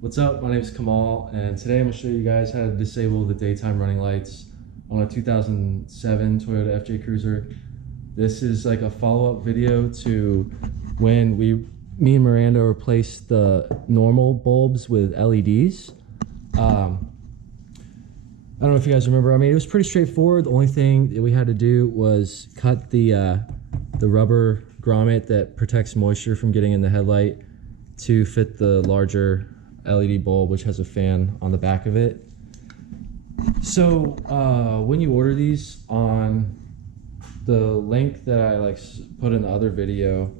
What's up? My name is Kamal, and today I'm going to show you guys how to disable the daytime running lights on a 2007 Toyota FJ Cruiser. This is like a follow-up video to when me and Miranda replaced the normal bulbs with LEDs. I don't know if you guys remember. I mean, it was pretty straightforward. The only thing that we had to do was cut the rubber grommet that protects moisture from getting in the headlight to fit the larger LED bulb, which has a fan on the back of it. So when you order these, on the link that I put in the other video,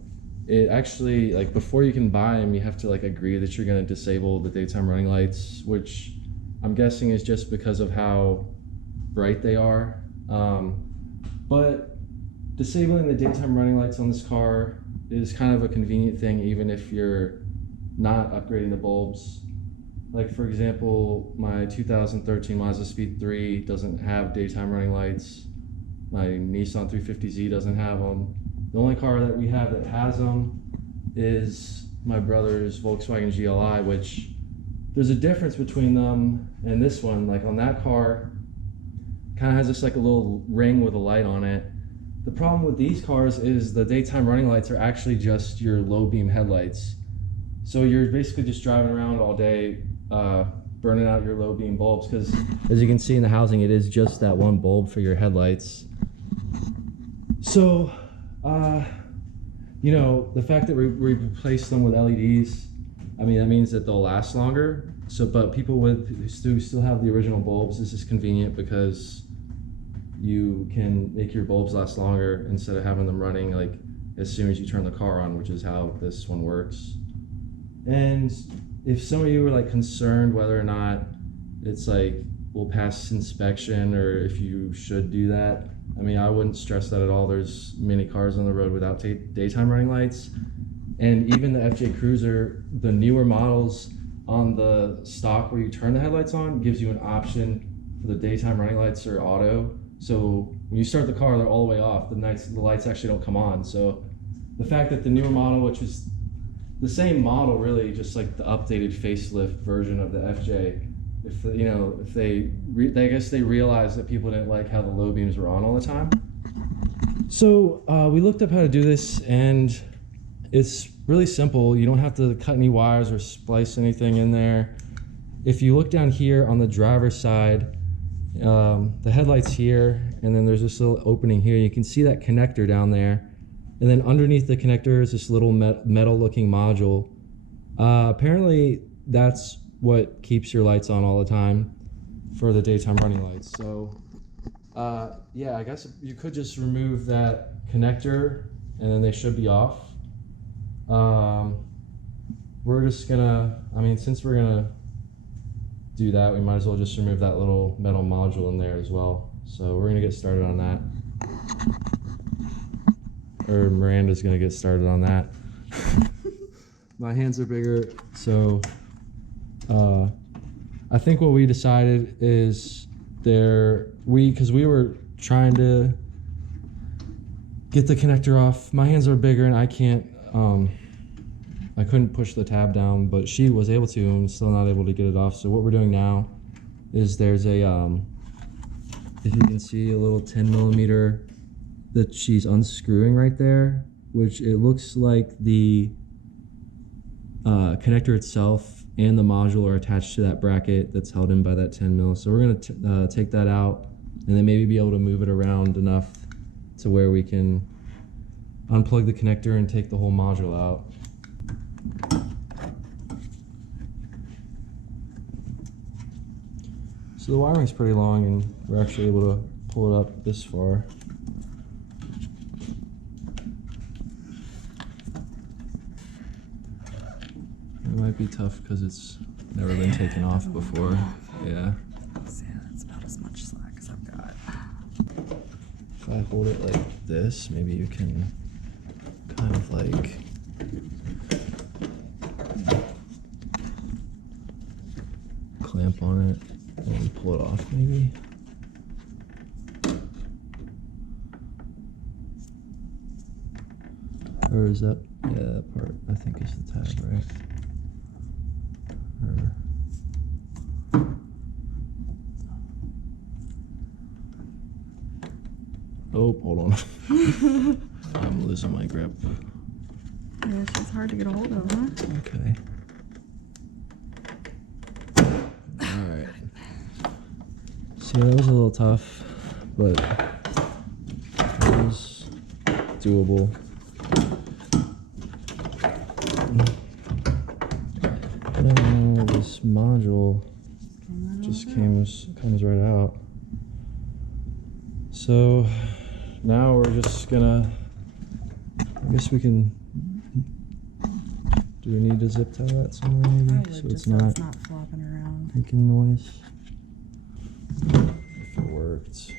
it actually, before you can buy them, you have to agree that you're going to disable the daytime running lights, which I'm guessing is just because of how bright they are. But disabling the daytime running lights on this car is kind of a convenient thing, even if you're not upgrading the bulbs. Like, for example, my 2013 Mazda Speed 3 doesn't have daytime running lights. My Nissan 350Z doesn't have them. The only car that we have that has them is my brother's Volkswagen GLI, which there's a difference between them and this one. Like, on that car, kind of has just a little ring with a light on it. The problem with these cars is the daytime running lights are actually just your low beam headlights. So you're basically just driving around all day burning out your low beam bulbs, because as you can see in the housing, it is just that one bulb for your headlights. So you know, the fact that we replace them with LEDs, I mean, that means that they'll last longer. So, but people who still have the original bulbs, this is convenient because you can make your bulbs last longer instead of having them running as soon as you turn the car on, which is how this one works. And if some of you are concerned whether or not it's will pass inspection, or if you should do that, I mean, I wouldn't stress that at all. There's many cars on the road without daytime running lights. And even the FJ Cruiser, the newer models on the stock where you turn the headlights on, gives you an option for the daytime running lights or auto. So when you start the car, they're all the way off. The lights actually don't come on. So the fact that the newer model, which is the same model really, just the updated facelift version of the FJ, I guess they realized that people didn't like how the low beams were on all the time. So we looked up how to do this, and it's really simple. You don't have to cut any wires or splice anything in there. If you look down here on the driver's side, the headlight's here, and then there's this little opening here. You can see that connector down there. And then underneath the connector is this little metal looking module. Apparently that's what keeps your lights on all the time for the daytime running lights. So yeah, I guess you could just remove that connector and then they should be off. We're just gonna, since we're gonna do that, we might as well just remove that little metal module in there as well. So we're gonna get started on that. Or Miranda's gonna get started on that. My hands are bigger, so I think what we decided is because we were trying to get the connector off. My hands are bigger and I couldn't push the tab down, but she was able to, and I'm still not able to get it off. So what we're doing now is there's a if you can see, a little 10mm that she's unscrewing right there, which it looks like the connector itself and the module are attached to that bracket that's held in by that 10mm. So we're gonna take that out and then maybe be able to move it around enough to where we can unplug the connector and take the whole module out. So the wiring's pretty long, and we're actually able to pull it up this far. It might be tough because it's never been taken off before. Yeah. Yeah, that's about as much slack as I've got. If I hold it like this, maybe you can kind of clamp on it and pull it off maybe. Or is that, yeah, that part I think is the tab, right? Or Oh, hold on. I'm losing my grip. Yeah, she's hard to get a hold of, huh? Okay. Alright. See, that was a little tough, but it was doable. No, this module just comes right out. So now we're just gonna, I guess we can, do we need to zip tie that somewhere maybe? So it's not flopping around. making noise. If it worked.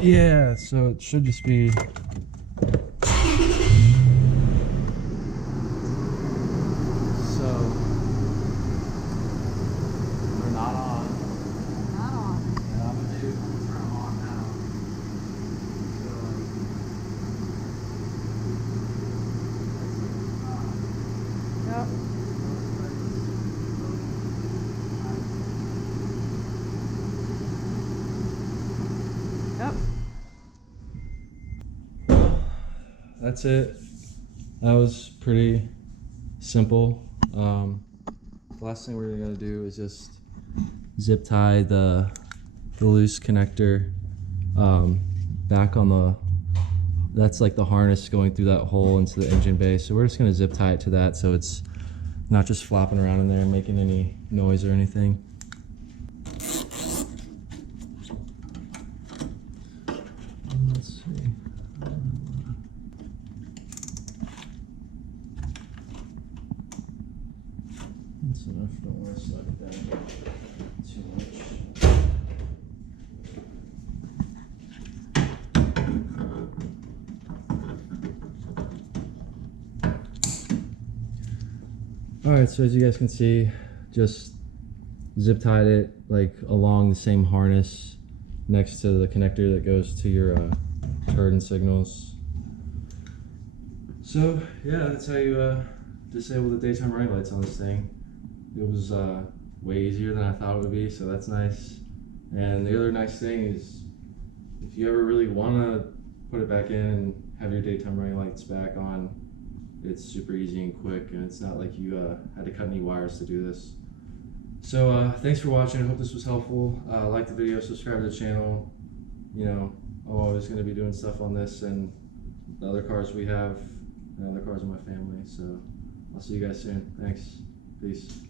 Yeah, so it should just be. So they're not on. Not on. And I'm gonna turn them on now. Yep. Yep. That's it. That was pretty simple. The last thing we're gonna do is just zip tie the loose connector back on the, that's like the harness going through that hole into the engine bay. So we're just gonna zip tie it to that so it's not just flopping around in there and making any noise or anything. Let's see. That's enough. Don't want to slug it down too much. Alright, so as you guys can see, just zip tied it like along the same harness next to the connector that goes to your turn signals. So yeah, that's how you disable the daytime running lights on this thing. It was way easier than I thought it would be, so that's nice. And the other nice thing is, if you ever really want to put it back in and have your daytime running lights back on, it's super easy and quick, and it's not like you had to cut any wires to do this. So thanks for watching. I hope this was helpful. Like the video, subscribe to the channel. You know, I'm always going to be doing stuff on this and the other cars we have and other cars in my family. So I'll see you guys soon. Thanks. Peace.